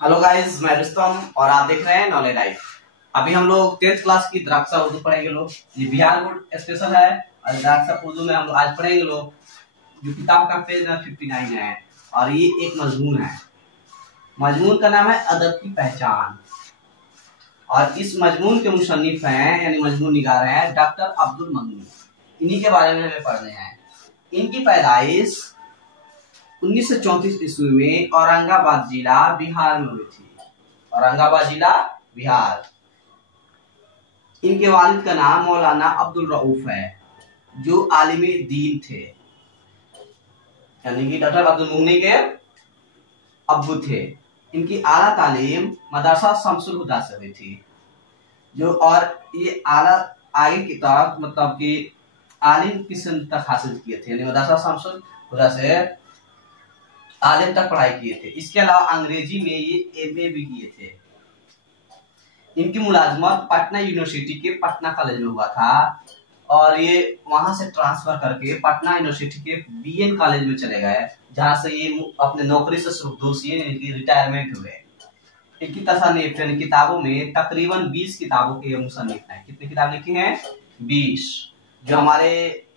Hello guys, मैं रुस्तम और आप देख रहे हैं नॉलेज लाइफ। अभी हम लोग 10th क्लास की द्राक्षा उर्दू पढ़ेंगे लोग। ये बिहार बोर्ड स्पेशल है और द्राक्षा उर्दू में हम लोग आज पढ़ेंगे लोग। जो किताब का पेज नंबर 59 है और ये एक मजमून है। मजमून का नाम है अदब की पहचान और इस मजमून के मुसन्निफ हैं यानी मजमून निगार हैं डॉक्टर अब्दुल मन्नू। इन्हीं के बारे में हमें पढ़ने हैं। इनकी पैदाइश 1934 ईस्वी में औरंगाबाद जिला बिहार में हुई थी। औरंगाबाद जिला बिहार। इनके वालिद का नाम मौलाना अब्दुल रऊफ है जो आलिम दीन थे, यानी कि डॉक्टर अब्दुल मन्नू के अब्बू थे। इनकी आला तालीम मदरसा शमसुल हुदा से हुई थी जो, और ये आला आगे की तरफ मतलब कि आलिम किस्म तक हासिल किए थे, यानी मदरसा शमसुल हुदा से आलिम तक पढ़ाई किए थे। इसके अलावा अंग्रेजी में ये एमए भी किए थे। इनकी मुलाजमत पटना यूनिवर्सिटी के पटना कॉलेज में हुआ था और ये वहां से ट्रांसफर करके पटना यूनिवर्सिटी के बीएन कॉलेज में चले गए, जहां से ये अपने नौकरी से सुबदोशी रिटायरमेंट हुए। इनकी तसनीफ यानी किताबों में तकरीबन 20 किताबों के मुसन्निफ हैं। कितनी किताब लिखी हैं? 20। जो हमारे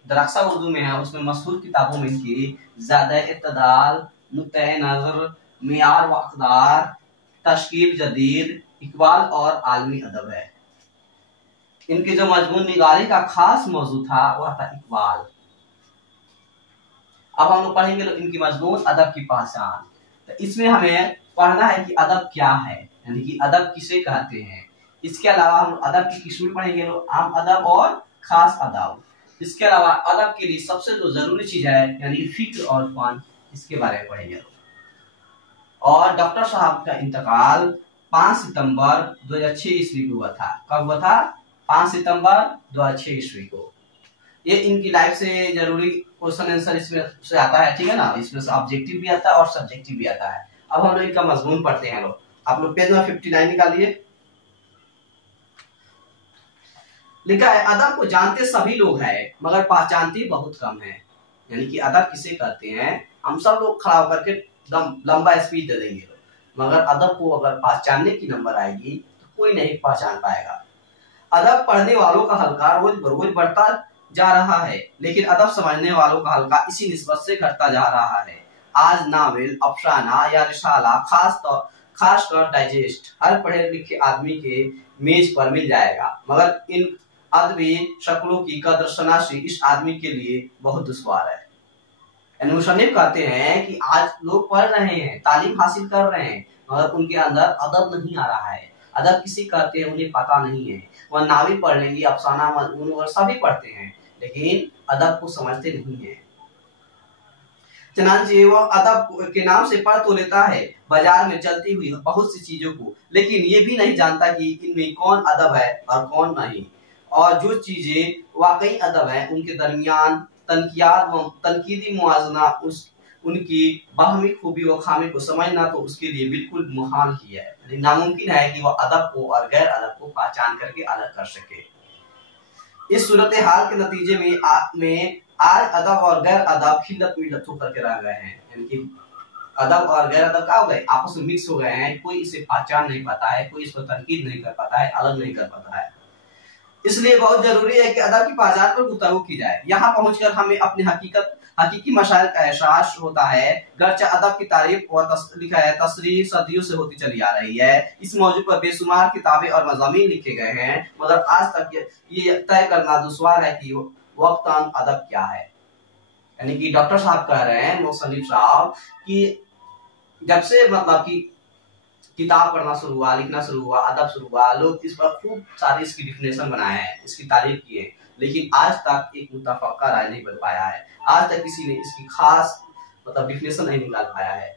द्राक्षा उर्दू में है उसमें मशहूर किताबों में इनकी ज़्यादा इत्तदाल, नुक्ते नजर, मियार व अक़दार, तश्कील जदीद, इकबाल और आलमी अदब है। इनके जो मजमून निगारी का खास मौजू था वह था इकबाल। अब हम लोग पढ़ेंगे इनकी मजमून अदब की पहचान। तो इसमें हमें पढ़ना है कि अदब क्या है, यानी कि अदब किसे कहते हैं। इसके अलावा हम अदब की किस्में पढ़ेंगे लोग, आम अदब और खास अदब। इसके अलावा अदब के लिए सबसे जो जरूरी चीज है यानी फिक्र और फन, इसके बारे में पढ़ेंगे। और डॉक्टर साहब का इंतकाल 5 सितंबर 2006 ईस्वी को हुआ था। कब हुआ था? 5 सितंबर 2006 ईस्वी को। ये इनकी लाइफ से जरूरी क्वेश्चन आंसर इसमें से आता है, ठीक है ना। इसमें से ऑब्जेक्टिव भी आता है और सब्जेक्टिव भी आता है। अब हम लोग इनका मजमून पढ़ते हैं लोग। आप लोग पेज नंबर 59 निकालिए। लिखा है अदब को जानते सभी लोग हैं मगर पहचानते बहुत कम है। यानी कि अदब किसे कहते हैं हम सब लोग खड़ा होकर के लंबा स्पीच दे देंगे, मगर अदब को अगर पहचानने की नंबर आएगी तो कोई नहीं पहचान पाएगा। अदब पढ़ने वालों का हल्का रोज बरोज बढ़ता जा रहा है, लेकिन अदब समझने वालों का हल्का इसी निस्बत से घटता जा रहा है। आज नावल, अफसाना या रिसाला, खासकर डाइजेस्ट हर पढ़े लिखे आदमी के मेज पर मिल जाएगा, मगर इन अदबी शक्लों की कदर शनासी इस आदमी के लिए बहुत दुश्वार है। मुसन्निफ कहते हैं कि आज लोग पढ़ रहे हैं, तालीम हासिल कर रहे हैं, मगर उनके अंदर अदब नहीं आ रहा है। अदब किसी कहते हैं उन्हें पता नहीं है। वह नावी पढ़ लेंगे, अफसाना, मजमून और सभी पढ़ते हैं, लेकिन अदब को समझते नहीं है। चनांचे वह अदब के नाम से पढ़ तो लेता है बाजार में चलती हुई बहुत सी चीजों को, लेकिन ये भी नहीं जानता कि इनमें कौन अदब है और कौन नहीं, और जो चीजें वाकई अदब है उनके दरमियान तनकीदी मुआजना उनकी बाहमी खूबी व खामी को समझना तो उसके लिए बिल्कुल मुहाल ही है। नामुमकिन है कि वह अदब को और गैर अदब को पहचान करके अलग कर सके। इस सूरत हाल के नतीजे में आज अदब और गैर अदब खिल्लत मिल्लत होकर के रह गए हैं। यानी कि अदब और गैर अदब क्या हो गए? आपस में मिक्स हो गए हैं। कोई इसे पहचान नहीं पाता है, कोई इसको तनकीद नहीं कर पाता है, अलग नहीं कर पाता है। इसलिए बहुत जरूरी है कि अदब की पहचान पर गुफ्तगू की जाए। यहाँ पहुंचकर हमें अपने हकीकी मसाइल का एहसास होता है। गर्चे अदब की तारीफ और लिखा है तशरीह सदियों से होती चली आ रही है। इस मौजू पर बेशुमार किताबें और मज़ामीन लिखे गए हैं, मगर आज तक ये तय करना दुश्वार है कि वक्तन अदब क्या है। यानी कि डॉक्टर साहब कह रहे हैं, मुसन्निफ साहब, कि जब से मतलब कि किताब पढ़ना शुरू हुआ, लिखना शुरू हुआ, अदब शुरू हुआ, लोग इस पर खूब सारी इसकी डिफिनेशन बनाए हैं, इसकी तारीफ की है, लेकिन आज तक एक मुतफ़क्का राय नहीं बन पाया है। आज तक किसी ने इसकी खास मतलब डिफिनेशन नहीं निकाल पाया है।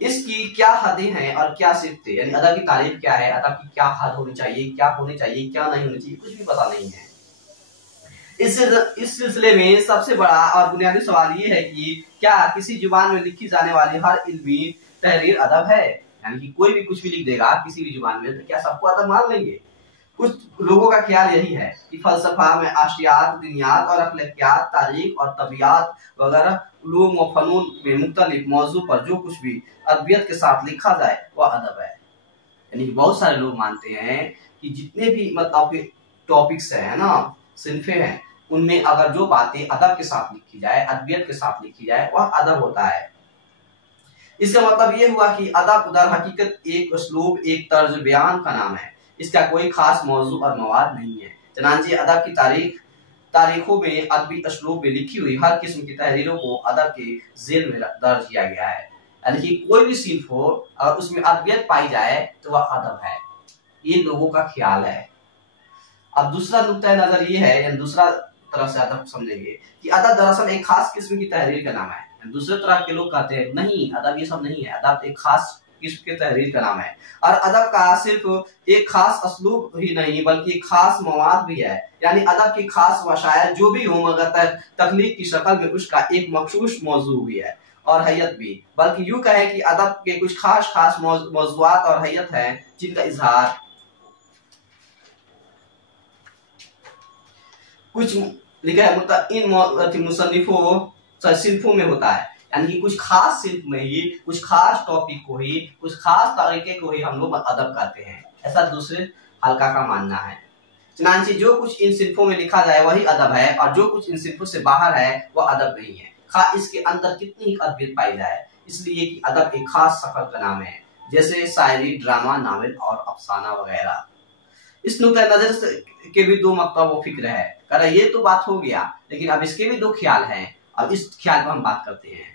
इसकी क्या हदें हैं और क्या सिफ़तें, यानी अदब की तारीफ क्या है, अदब की क्या हद होनी चाहिए, क्या होनी चाहिए, क्या नहीं होनी चाहिए, कुछ भी पता नहीं है। इस सिलसिले में सबसे बड़ा और बुनियादी सवाल ये है कि क्या किसी जुबान में लिखी जाने वाली हर इल्मी तहरीर अदब है? यानी कि कोई भी कुछ भी लिख देगा किसी भी जुबान में, तो क्या सबको अदब मान लेंगे? कुछ लोगों का ख्याल यही है कि फलसफा में आशियात, दुनियात और अखलाकियात, तारीख और तबीयत वगैरह उलूम व फनून में मुख्तलिफ मौजू पर जो कुछ भी अदबियत के साथ लिखा जाए वह अदब है। यानी बहुत सारे लोग मानते हैं कि जितने भी मतलब टॉपिक्स है ना, सिनफे हैं, उनमें अगर जो बातें अदब के साथ लिखी जाए, अदबियत के साथ लिखी जाए, वह अदब होता है। इसका मतलब ये हुआ कि अदब दर हकीकत एक उसलूब, एक तर्ज बयान का नाम है। इसका कोई खास मौजू और मवाद नहीं है। चनांचे अदब की तारीखों में अदबी उसलूब में लिखी हुई हर किस्म की तहरीरों को अदब के जेल में दर्ज किया गया है। यानी कि कोई भी सिर्फ हो, अगर उसमें अदबियत पाई जाए तो वह अदब है। ये लोगों का ख्याल है। अब दूसरा नुक्ता नजर ये है, या दूसरा तरफ से अदब समझेंगे कि अदब दरअसल एक खास किस्म की तहरीर का नाम है। दूसरे तरह के लोग कहते हैं नहीं, अदब ये सब नहीं है, अदब एक खास किस्म की तहरीर का नाम है। और अदब का सिर्फ एक खास असलूब ही नहीं बल्कि एक खास मवाद भी है। यानी अदब की खास वसाइल जो भी हो, मगर तख्लीक की शक्ल में उसका एक मखसूस मौजू भी है और हैयत भी। बल्कि यूं कहें कि अदब के कुछ खास मौजूआत और हैयत है जिनका इजहार कुछ लिखा है मतलब इन मुसन्निफों सिल्फों में होता है। यानी कि कुछ खास सिल्फ में ही, कुछ खास टॉपिक को ही, कुछ खास तरीके को ही हम लोग अदब कहते हैं। ऐसा दूसरे हल्का का मानना है। चनांचे जो कुछ इन सिल्फों में लिखा जाए वही अदब है, और जो कुछ इन सिल्फों से बाहर है वह अदब नहीं है, खा इसके अंदर कितनी ही अदबियत पाई जाए। इसलिए कि अदब एक खास शक्ल का नाम है, जैसे शायरी, ड्रामा, नावल और अफसाना वगैरह। इस नुक्ता नजर के भी दो मकतब फिक्र है। कह ये तो बात हो गया, लेकिन अब इसके भी दो ख्याल हैं। अब इस ख्याल पर हम बात करते हैं।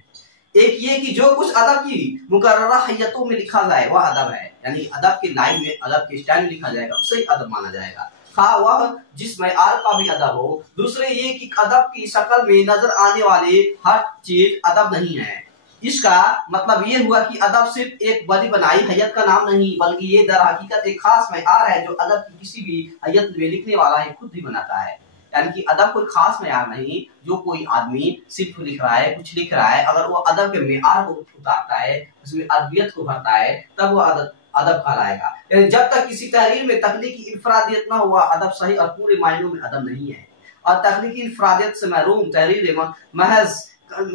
एक ये कि जो कुछ अदब की मुकर्ररा हैयतों में लिखा जाए वह अदब है। यानी अदब के लाइन में, अदब के स्टाइल में लिखा जाएगा उसे अदब माना जाएगा, खा वह जिसमें आर का भी अदब हो। दूसरे ये कि अदब की शक्ल में नजर आने वाली हर चीज अदब नहीं है। इसका मतलब ये हुआ कि अदब सिर्फ एक बनी बनाई हैयत का नाम नहीं, बल्कि ये दर हकीकत एक खास मयार है जो अदब की किसी भी हैयत में लिखने वाला है खुद ही बनाता है। यानी कि अदब कोई खास मयार नहीं जो कोई आदमी सिर्फ लिख रहा है, कुछ लिख रहा है, अगर वो अदब के मयार को उतारता है, उसमें अदबियत को भरता है, तब वो अदब कहलाएगा। यानी जब तक किसी तहरीर में तख्लीकी इनफरादियत न हुआ, अदब सही और पूरे मायनों में अदब नहीं है। और तख्लीकी इनफरादियत से महरूम तहरीर महज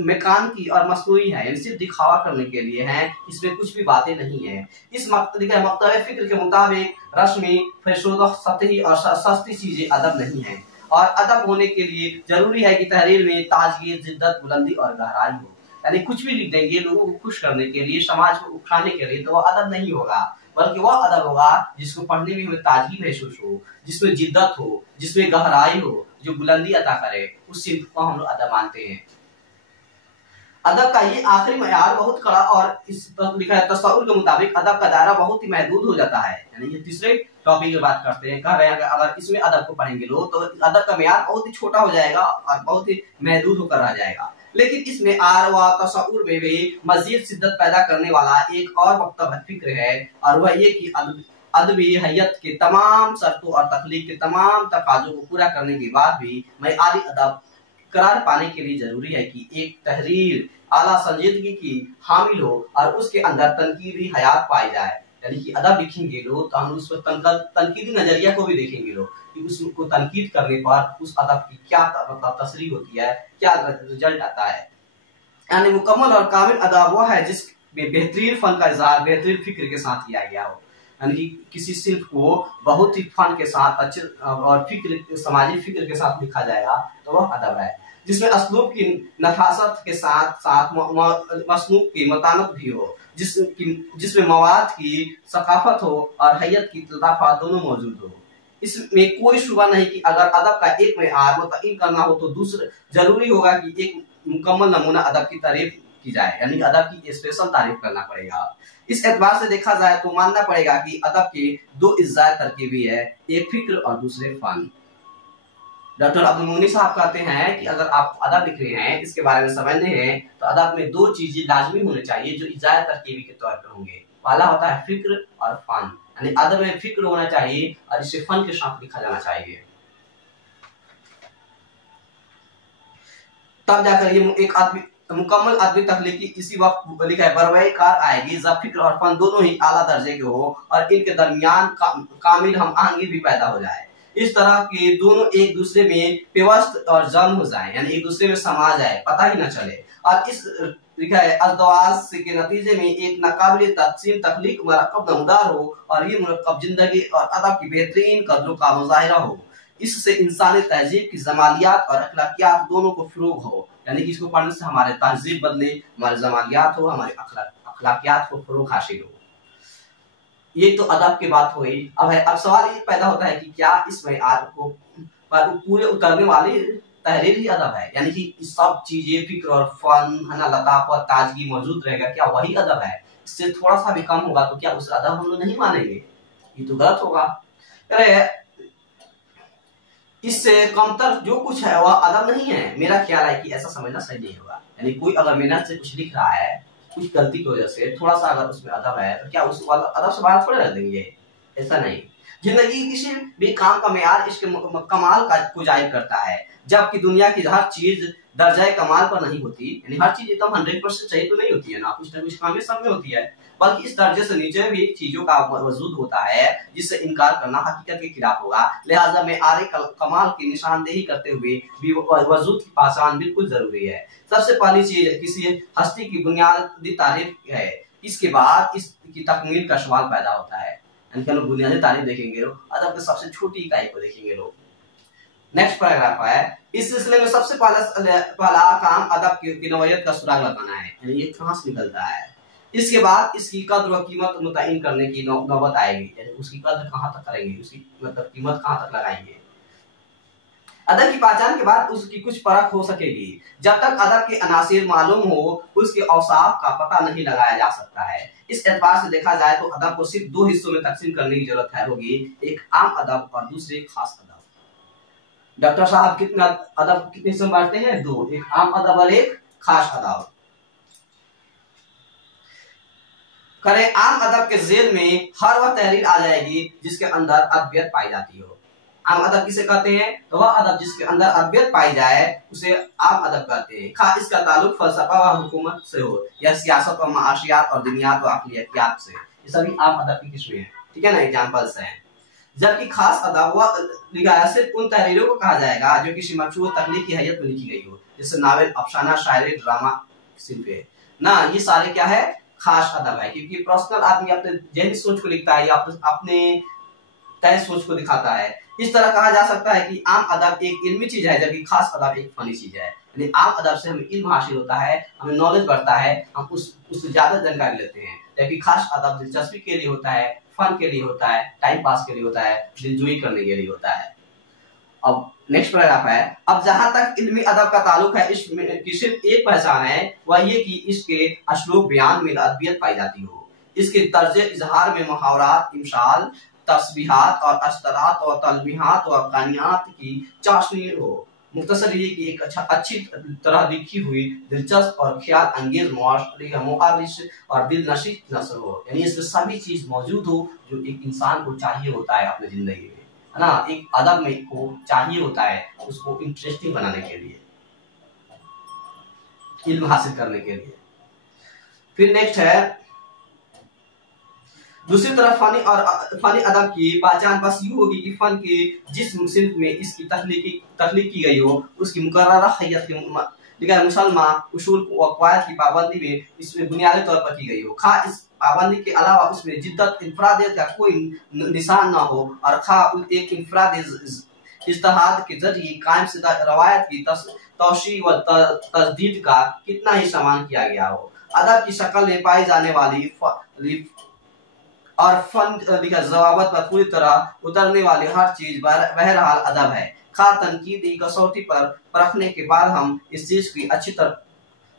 मेकान की और मसनूई है, यानी सिर्फ दिखावा करने के लिए है, इसमें कुछ भी बातें नहीं है। इस मकतब फिक्र के मुताबिक रस्मी, फैशुदा, सतही और सस्ती चीजें अदब नहीं है। और अदब होने के लिए जरूरी है कि तहरीर में ताजगी, जिद्दत, बुलंदी और गहराई हो। यानी कुछ भी लिख देंगे लोगों को खुश करने के लिए, समाज को उठाने के लिए, तो वह अदब नहीं होगा, बल्कि वह अदब होगा जिसको पढ़ने में हमें ताजगी महसूस हो, जिसमें जिद्दत हो, जिसमें गहराई हो, जो बुलंदी अता करे, उस सिर्फ को हम लोग अदब मानते हैं। अदब का ये आखिरी मयार बहुत कड़ा, और इस लिखा है तस्वुर के मुताबिक अदब का दायरा बहुत ही महदूद हो जाता है। यानी ये तीसरे टॉपिक की बात करते हैं, कह रहे हैं अगर इसमें अदब को पढ़ेंगे लोग तो अदब का मयार बहुत ही छोटा हो जाएगा और बहुत ही महदूद होकर रह जाएगा। लेकिन इसमें आर व तस्वुर में भी मजीद शिद्दत पैदा करने वाला एक और मकतब फिक्र है, और वह ये कि अदबी हैयत के तमाम शर्तों और तख्लीक के तमाम तकाजों को पूरा करने के बाद भी मयारी अदब करार पाने के लिए जरूरी है कि एक तहरीर आला संजीदगी की हामिल हो और उसके अंदर तनकीदी हयात पाई जाए। यानी कि अदब लिखेंगे लोग तो हम उस पर तनकीदी नजरिया को भी देखेंगे लोग कि उसको तनकीद करने पर उस अदब की क्या मतलब तस्रीह होती है, क्या रिजल्ट आता है। यानी मुकम्मल और कामिल अदब वो है जिसमें बेहतरीन फन का इजहार बेहतरीन फिक्र के साथ किया गया हो। यानी कि किसी सिर्फ को बहुत ही फन के साथ अच्छे और फिक्र, सामाजिक फिक्र के साथ लिखा जाएगा तो वह अदब है, जिसमें असलूब की नफासत के साथ साथ मसलूब की मतानत भी हो, जिसमें मवाद की सकाफत हो और हैयत की लताफत दोनों मौजूद हो। इसमें कोई शुबा नहीं कि अगर अदब का एक मयार मुतय्यन करना हो तो दूसरे जरूरी होगा कि एक मुकम्मल नमूना अदब की तारीफ की जाए, यानी अदब की स्पेशल तारीफ करना पड़ेगा। इस एतबार से देखा जाए तो मानना पड़ेगा कि अदब के दो इज्जात तरकीबी है, एक फिक्र और दूसरे फन। डॉक्टर अब्दुल मुनी साहब कहते हैं कि अगर आप अदब लिख रहे हैं, इसके बारे में समझने हैं, तो अदब में दो चीजें लाजमी होने चाहिए जो इजाज़त तरकीबी के तौर पर होंगे। पहला होता है फिक्र और फन, यानी अदब में फिक्र होना चाहिए और इसे फन के साथ लिखा जाना चाहिए, तब जाकर ये एक मुकम्मल अदबी तख्लीकी इसी वक्त लिखा है बरवई कार आएगी जब फिक्र और फन दोनों ही आला दर्जे के हो और इनके दरमियान कामिल हम आहंगी भी पैदा हो जाए। इस तरह के दोनों एक दूसरे में पेवस्त और जम हो जाए, यानी एक दूसरे में समा जाए, पता ही न चले। और इस लिखा है अज़दवाज के नतीजे में एक नाकाबिल तक़सीम तख्लीक मरकब नमूदार हो और ये मरकब जिंदगी और अदब की बेहतरीन कदरों का मुजाहिरा हो। इससे इंसानी तहजीब की जमालियात और अखलाकियात दोनों को फरोग हो, यानी कि इसको पढ़ने से हमारे तहजीब बदले, हमारे जमालियात हो, हमारे अखलाकियात को फरोग हासिल हो। ये तो अदब की बात हो गई। अब सवाल ये पैदा होता है कि क्या इसमें को पर पूरे उतरने वाली तहरीर ही अदब है, यानी कि सब चीजें फिक्र और फन है ना, लताफत ताजगी मौजूद रहेगा, क्या वही अदब है? इससे थोड़ा सा भी कम होगा तो क्या उस अदब हम लोग नहीं मानेंगे? ये तो गलत होगा। अरे इससे कमतर जो कुछ है वह अदब नहीं है। मेरा ख्याल है कि ऐसा समझना सही नहीं होगा। यानी कोई अगर मेहनत से कुछ लिख रहा है, कुछ गलती की वजह से थोड़ा सा अगर उसमें अदब है तो क्या उस अदब से बाहर थोड़े रख देंगे? ऐसा नहीं। जिंदगी किसी भी काम का मेयार इसके कमाल को जाहिर करता है, जबकि दुनिया की हर चीज दर्जा कमाल पर नहीं होती, यानी हर चीज एकदम 100% सही तो नहीं होती है ना, कुछ ना कुछ खामी सब में होती है, बल्कि इस दर्जे से नीचे भी चीजों का वजूद होता है जिससे इनकार करना हकीकत के खिलाफ होगा। लिहाजा में आरे कमाल की निशानदेही करते हुए भी वजूद की पहचान बिल्कुल जरूरी है। सबसे पहली चीज किसी हस्ती की बुनियादी तारीफ है, इसके बाद इसकी तकमील का सवाल पैदा होता है। लोग बुनियादी तारीफ देखेंगे लोग, अदब की सबसे छोटी इकाई को देखेंगे लोग। नेक्स्ट पैराग्राफ है, इस सिलसिले में सबसे पहला काम अदब की नौयत का सुराग लगाना है, यानी ये कहां से निकलता है। इसके बाद इसकी कद्र व कीमत मुतय्यन करने की नौबत आएगी, यानी उसकी कद्र कहां तक करेंगे, उसकी मतलब कीमत कहां तक लगाएंगे। अदब की पहचान के बाद उसकी कुछ परख हो सकेगी। जब तक अदब के अनासिर मालूम हो उसके औसाफ का पता नहीं लगाया जा सकता है। इस एतबार से देखा जाए तो अदब को सिर्फ दो हिस्सों में तकसीम करने की जरूरत है होगी, एक आम अदब और दूसरे खास अदब। डॉक्टर साहब कितना अदब कितने हिस्सों में बांटते हैं? दो, एक आम अदब और एक खास अदब। करें आम अदब के जेल में हर वह तहरीर आ जाएगी जिसके अंदर अदबियत पाई जाती हो। आम अदब किसे कहते हैं? तो वह अदब जिसके अंदर अदबियत पाई जाए उसे आम अदब कहते हैं। खा इसका ताल्लुक फलसफा व हुकूमत से हो या सियासत व माशियात और दुनियात व अखलाकियात से, ये सभी आम अदब की किस्में हैं, ठीक है ना, एग्जांपल्स हैं। जबकि खास अदब वह सिर्फ उन तहरीरों को कहा जाएगा जो किसी मशहूर तकनीक की हैयत में लिखी गई हो, जैसे नावल, अफसाना, शायरी, ड्रामा, सिर्फ ना, ये सारे क्या है? खास अदब है। क्योंकि पर्सनल आदमी अपने जहनी सोच को लिखता है या अपने तय सोच को दिखाता है। इस तरह कहा जा सकता है कि आम अदब एक इल्मी चीज है जबकि खास अदब एक फनी चीज है। यानी आम अदब से हमें इल्म हासिल होता है, हमें नॉलेज बढ़ता है, हम उससे ज्यादा जानकारी लेते हैं, जबकि खास अदब दिलचस्पी के लिए होता है, फन के लिए होता है, टाइम पास के लिए होता है, दिलजोई करने के लिए होता है। अब नेक्स्ट पैराग्राफ है, अब जहां तक इल्मी अदब का ताल्लुक है इसमें की सिर्फ एक पहचान है, वह ये कि इसके असलूब बयान में अदबियत पाई जाती हो, इसके तर्ज इजहार में मुहावरात, इमशाल, तस्बीहात और अस्तरात और तलमीहात और कानियात की चाशनी हो। मुख्तसर ये कि एक अच्छी तरह लिखी हुई दिलचस्प और ख्याल अंगेज मुआरिश और दिलनशीं नस्र हो, यानी इसमें सभी चीज मौजूद हो जो एक इंसान को चाहिए होता है अपनी जिंदगी में, है ना, एक अदब में को चाहिए होता है उसको इंटरेस्टिंग बनाने के लिए, इल्म हासिल करने के लिए। फिर नेक्स्ट है, दूसरी तरफ फनी अदब की पहचान बस यूं होगी कि फन के जिस सिल्क में इसकी तख्लीक की गई हो उसकी मुकर्ररा हैयत के मुसलमा उसूल व क़वायद की पाबंदी में इसमें बुनियादी तौर पर की गई हो। खा इस पाबंदी के अलावा उसमें जिद्दत इनफरादियत का कोई निशान ना हो और खा एक इनफरादी इज्तिहाद के जरिए कायम शुदा रवायत की तौसी व तजदीद का कितना ही सामान किया गया हो। अदब की शक्ल में पाई जाने वाली और फन लिखा जवाबत पर पूरी तरह उतरने वाली हर चीज बहरहाल अदब है। खा तनकीदी कसौटी पर परखने के बाद हम इस चीज की अच्छी तरह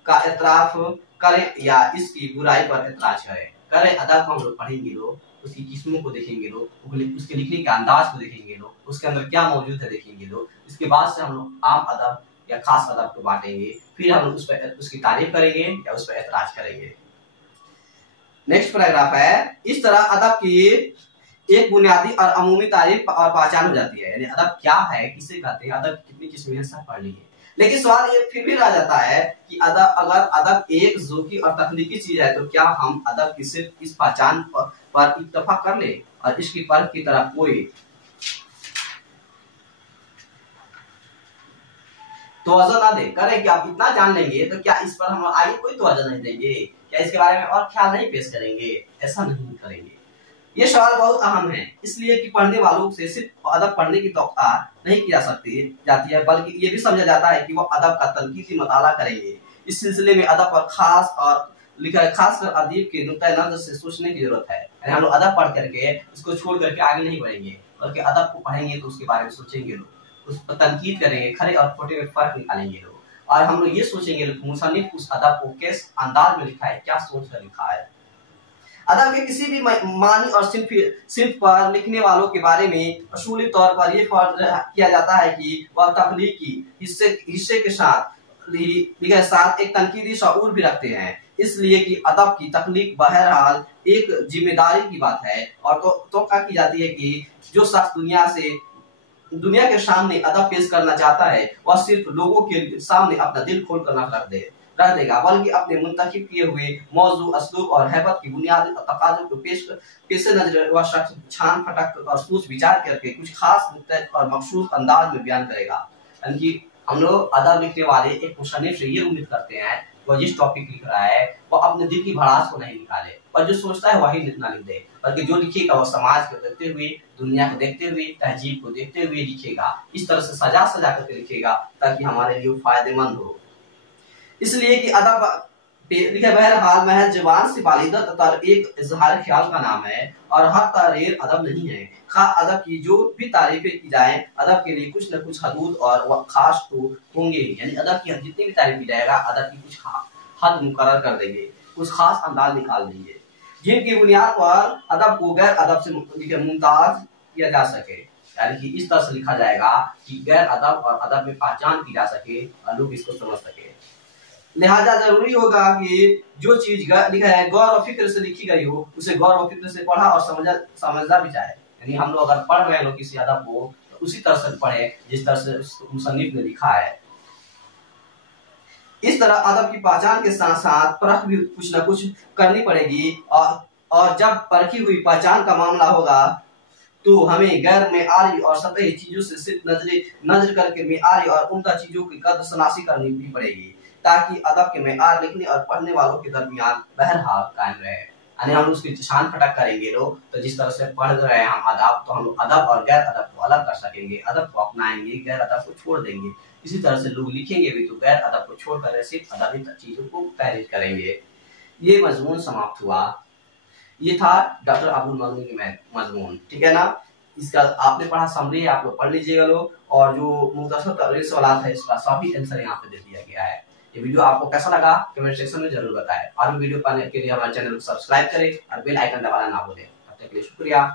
का एतराफ करें या इसकी बुराई पर एतराज करें। अदब को हम लोग पढ़ेंगे लोग, उसकी किस्मों को देखेंगे लोग, उसके लिखने के अंदाज को देखेंगे लोग, उसके अंदर क्या मौजूद है देखेंगे लोग। इसके बाद से हम लोग आम अदब या खास अदब को बांटेंगे, फिर हम लोग उस पर उसकी तारीफ करेंगे या उस पर एतराज करेंगे। नेक्स्ट पैराग्राफ है, इस तरह अदब की एक बुनियादी और अमूमी तारीफ और पहचान हो जाती है। यानी अदब क्या है, किसे कहते हैं, अदब कितनी किस्में हैं, सब पढ़ लीजिए। लेकिन सवाल ये फिर भी रह जाता है कि अगर अदब एक ज़ौकी और तकनीकी चीज है तो क्या हम अदब की सिर्फ इस पहचान पर इत्तेफाक कर ले और इसकी परख की तरह कोई तवज्जो ना दे करें कि आप इतना जान लेंगे तो क्या इस पर हम आगे कोई तवज्जो नहीं देंगे, क्या इसके बारे में और ख्याल नहीं पेश करेंगे? ऐसा नहीं करेंगे। ये सवाल बहुत अहम है, इसलिए कि पढ़ने वालों से सिर्फ अदब पढ़ने की तौक़ा नहीं की जा सकती जाती है, बल्कि ये भी समझा जाता है कि वो अदब का तनकीदी मुताला करेंगे। इस सिलसिले में अदब पर खास और लिखा है, खासकर अदीब के नुक्ता नज़र से सोचने की जरूरत है। यानी हम लोग अदब पढ़ करके उसको छोड़ करके आगे नहीं बढ़ेंगे, बल्कि अदब को पढ़ेंगे तो उसके बारे में सोचेंगे लोग, उस पर तनकीद करेंगे, खरे और खोटे में फर्क निकालेंगे लोग, और हम लोग ये सोचेंगे मुसन्निफ उस अदब को किस अंदाज में लिखा है, क्या सोच कर लिखा है। अदब के किसी भी मानी और सिर्फ पर लिखने वालों के बारे में असूली तौर पर यह फर्ज किया जाता है कि वह तख्लीकी हिस्से के साथ एक तनकीदी शऊर भी रखते हैं, इसलिए कि अदब की तख्लीक बहरहाल एक जिम्मेदारी की बात है, और तो क्या की जाती है कि जो शख्स दुनिया के सामने अदब पेश करना चाहता है वह सिर्फ लोगों के सामने अपना दिल खोल कर रख देगा, बल्कि अपने मुंतखब किए हुए मौजू, असलूब और हैबत की बुनियादी तकाज़ों को पेश नजर वह शख्स छान फटक और सोच विचार करके कुछ खास मुख्तलिफ और मखसूस अंदाज में बयान करेगा। यानी हम लोग अदब लिखने वाले एक मुसन्निफ से ये उम्मीद करते हैं वह जिस टॉपिक लिख रहा है वह अपने दिल की भड़ास को नहीं निकाले, और जो सोचता है वही लिखना लिख दे, बल्कि जो लिखेगा वह समाज को देखते हुए, दुनिया को देखते हुए, तहजीब को देखते हुए लिखेगा। इस तरह से सजा करके लिखेगा ताकि हमारे लिए फायदेमंद हो। इसलिए कि अदब लिखे बहरहाल महज जुबान से बालिदा तर एक इजहार ख्याल का नाम है, और हर तहरीर अदब नहीं है। खा अदब की जो भी तारीफें की जाए, अदब के लिए कुछ न कुछ हदूद और खास तो होंगे ही। यानी अदब की जितनी भी तारीफ की जाएगा अदब की कुछ हद मुकर्रर कर देंगे, कुछ खास अंदाज निकाल देंगे, जिनकी बुनियाद पर अदब को गैर अदब से मुमताज किया जा सके। यानी कि इस तरह से लिखा जाएगा कि गैर अदब और अदब में पहचान की जा सके और लोग इसको समझ सके। लिहाजा जरूरी होगा कि जो चीज लिखा है गौर और फिक्र से लिखी गई हो, उसे गौर और फिक्र से पढ़ा और समझा भी जाए। यानी हम लोग अगर पढ़ रहे हैं किसी अदब को तो उसी तरह से पढ़े जिस तरह से मुसन्निफ ने लिखा है। इस तरह अदब की पहचान के साथ साथ परख भी कुछ न कुछ करनी पड़ेगी, और जब परखी हुई पहचान का मामला होगा तो हमें गैर मेआरी और सतही चीजों से सिर्फ नजर करके मेआरी और उम्दा चीजों की कदर शनासी करनी भी पड़ेगी, ताकि अदब के मेआर लिखने और पढ़ने वालों के दरमियान बहरहाल कायम रहे। यानी हम उसकी छान फटक करेंगे लोग, तो जिस तरह से पढ़ रहे हैं हम अदब, तो हम अदब और गैर अदब को अलग कर सकेंगे, अदब को अपनाएंगे, गैर अदब को छोड़ देंगे। इसी तरह से लोग लिखेंगे भी तो गैर अदब को छोड़कर सिर्फ अदबी चीजों को तहरीर करेंगे। ये मजमून समाप्त हुआ। ये था डॉक्टर अब्दुल मजमून की मजमून, ठीक है ना। इसका आपने पढ़ा समरी, आप लोग पढ़ लीजिएगा लोग, और जो मुख्तसर तरीके सवाल है इसका सभी आंसर यहाँ पे दे दिया गया है। ये वीडियो आपको कैसा लगा कमेंट सेक्शन में जरूर बताएं, और वीडियो पाने के लिए हमारे चैनल को सब्सक्राइब करें और बेल आइकन दबाना ना भूलें। तब तक के लिए शुक्रिया।